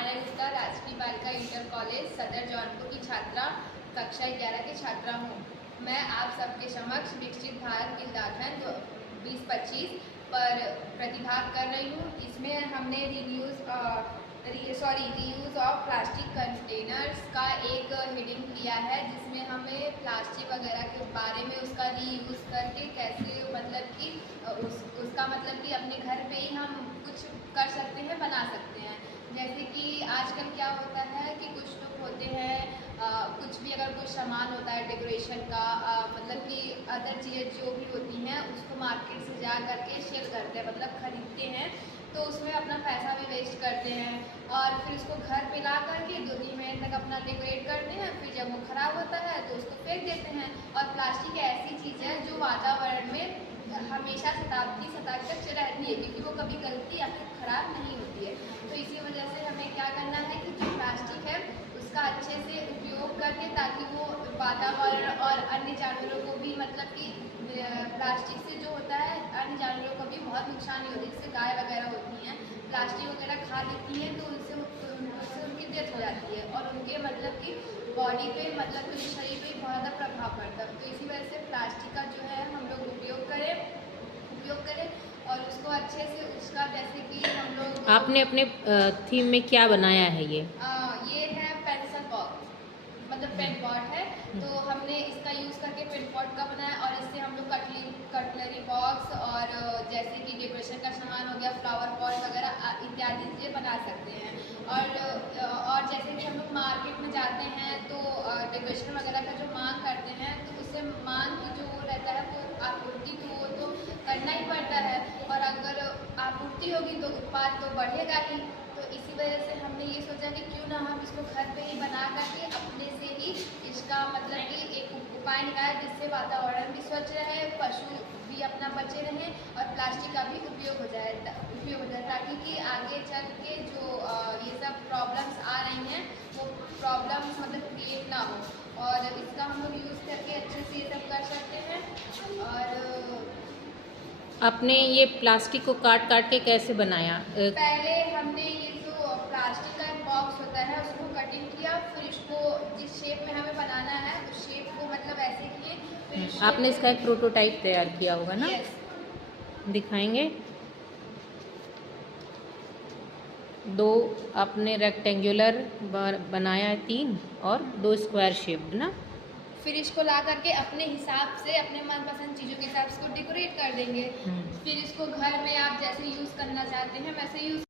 आर्या गुप्ता, राजकीय बालिका inter college सदर जौनपुर की छात्रा, कक्षा 11 की छात्रा हूँ। मैं आप सबके समक्ष विकसित भारत विद्यार्थन 2025 पर प्रतिभाग कर रही हूँ। इसमें हमने रीयूज़ ऑफ प्लास्टिक कंटेनर्स का एक हेडिंग लिया है, जिसमें हमें प्लास्टिक वगैरह के बारे में उसका रीयूज़ करके कैसे उसका अपने घर पे ही हम कुछ कर सकते हैं, बना सकते हैं। जैसे कि आजकल क्या होता है कि कुछ लोग होते हैं कुछ भी अगर कुछ सामान होता है डेकोरेशन का, कि अदर चीज़ें जो भी होती हैं उसको मार्केट से जा करके सेल करते हैं, खरीदते हैं, तो उसमें अपना पैसा भी वेस्ट करते हैं और फिर उसको घर पे ला करके 2-3 महीने तक अपना डेकोरेट करते हैं। फिर जब वो ख़राब होता है तो उसको फेंक देते हैं। और प्लास्टिक ऐसी चीज़ है जो वातावरण में हमेशा शताब्दी तक रहती है, क्योंकि वो कभी गलती या फिर ख़राब नहीं होती है। तो इसी वजह से हमें क्या करना है कि जो प्लास्टिक है उसका अच्छे से उपयोग करके, ताकि वो वातावरण और अन्य जानवरों को भी प्लास्टिक से जो होता है अन्य जानवरों को भी बहुत नुकसान नहीं होता। जैसे गाय वगैरह होती हैं, प्लास्टिक वगैरह खा लेती हैं तो उससे उनकी डेथ हो जाती है और उनके कि बॉडी पे उनके शरीर पे बहुत ज़्यादा प्रभाव पड़ता है। तो इसी वजह से प्लास्टिक का जो है हम लोग उपयोग करें और उसको अच्छे से उसका, जैसे कि हम लोग आपने अपने थीम में क्या बनाया है? ये है पेंसिल बॉक्स, पेन पॉट है, तो हमने इसका यूज़ करके पेन पॉट का बनाया और इससे हम लोग कटलरी बॉक्स और जैसे कि डेकोरेशन का सामान हो गया, फ्लावर पॉट वगैरह इत्यादि चीज़ें बना सकते हैं। और जैसे कि हम लोग मार्केट में जाते हैं तो डेकोरेशन वगैरह का जो मांग करते हैं, तो उससे मांग की जो रहता है वो आपूर्ति तो करना ही पड़ता है, और अगर आपूर्ति होगी तो उत्पाद तो बढ़ेगा ही। तो इसी वजह से हमने ये सोचा कि क्यों ना हम इसको घर पे ही बना करके अपने से ही इसका कि एक उपाय निकाले, जिससे वातावरण भी स्वच्छ रहे, पशु भी अपना बचे रहें और प्लास्टिक का भी उपयोग हो जाए, ताकि कि आगे चल के जो ये सब प्रॉब्लम्स आ रही हैं वो प्रॉब्लम्स क्रिएट ना हो, और इसका हम लोग यूज़ करके अच्छे से ये सब कर सकते हैं। और आपने ये प्लास्टिक को काट के कैसे बनाया? पहले हमने ये जो प्लास्टिक का बॉक्स होता है उसको कटिंग किया, फिर इसको जिस शेप में हमें बनाना है उस शेप को ऐसे किए, फिर आपने इसका एक प्रोटोटाइप तैयार किया होगा ना? यस। दिखाएंगे। 2 आपने रेक्टेंगुलर बनाया है, 3 और 2 स्क्वायर शेप ना? फिर इसको ला करके अपने हिसाब से, अपने मनपसंद चीज़ों के हिसाब से इसको डेकोरेट कर देंगे। फिर इसको घर में आप जैसे यूज़ करना चाहते हैं वैसे यूज़